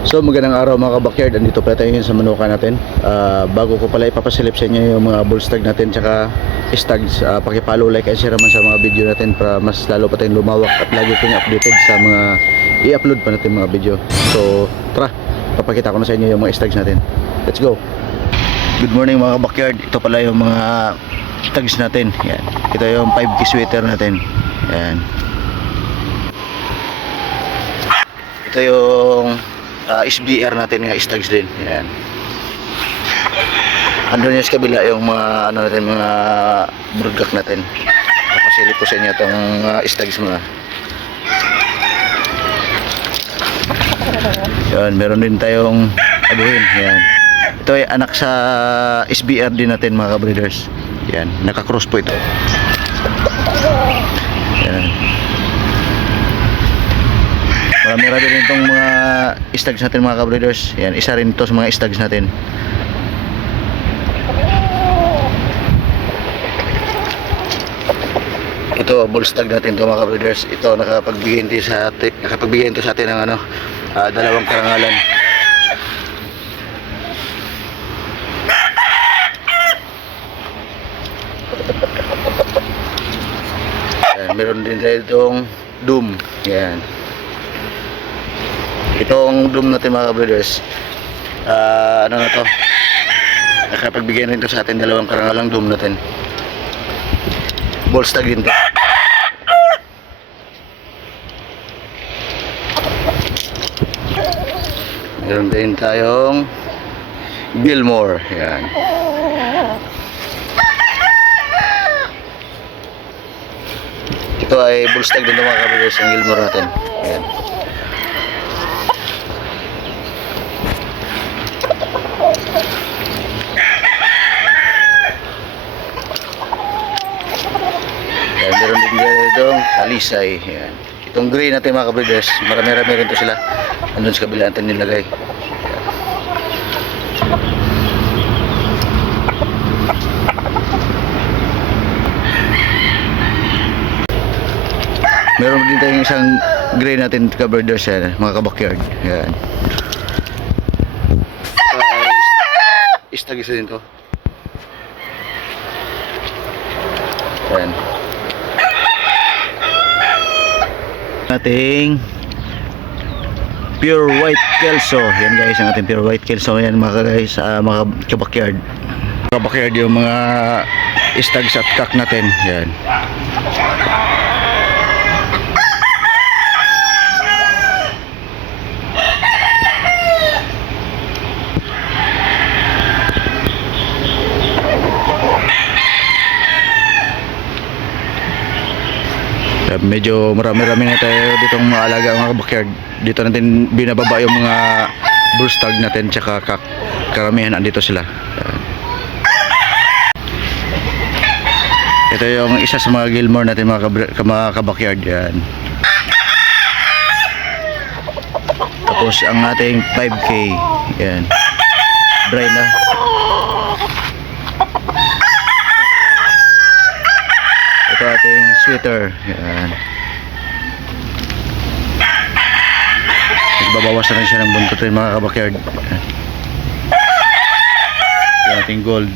So magandang araw mga kabakyard, andito pala tayo sa manuka natin. Bago ko pala ipapasilip sa inyo yung mga bull stag natin tsaka stags, pakipollow, like and share naman sa mga video natin para mas lalo pa tayong lumawak at lagi kong updated sa mga i-upload pa natin mga video. So tara, papakita ko na sa inyo yung mga stags natin. Let's go. Good morning mga kabakyard, ito pala yung mga stags natin. Yan. Ito yung 5K sweater natin. Yan. Ito yung SBR natin nga stags din. Yan. Andun yung sa kabila yung mga ano natin, mga burgak natin. Papasilip ko sa inyo itong stags mga. Yan, meron din tayong abuhin. Yan. Ito ay anak sa SBR din natin mga kabreeders. Yan, naka-cross po ito. Yan. Marami rin itong mga stags natin mga kabreeders. Yan, isa rin ito sa mga stags natin. Ito, bull stag natin ito mga kabreeders. Ito, nakapagbigay ito sa atin ng ano, dalawang karangalan. Yan, meron din tayo itong doom. Yan. Itong doom natin mga kabreeders, ano na to, nakapagbigay rin ito sa atin dalawang karangalang doom natin. Bull stag din to. Meron din tayong Gilmore. Yan. Ito ay bull stag din to mga kabreeders, ang Gilmore natin. Yan. Yan, meron din itong Alisay. Yan. Itong gray natin mga kabreeders, marami-rami rin to sila. Andun sa kabila natin nilagay. Meron din tayong isang gray natin kabreeders yan, mga kabakyard. Yan. Istag isa din to. Yan. Ating pure white kelso. Yan guys, ang ating pure white kelso. Yan mga guys, mga kabakyard. Kabakyard yung mga stags at kak natin. Yan. Medyo marami-rami na tayo ditong mga alaga mga kabakyard. Dito natin binababa yung mga bull stag natin tsaka karamihan andito sila. Ito yung isa sa mga Gilmore natin mga kabakyard. Yan. Tapos ang ating 5K. Yan. Dry na. Ito ating sweater. Yan. Nagbabawasan na siya ng buntot rin mga kabakyard. Yan ating gold.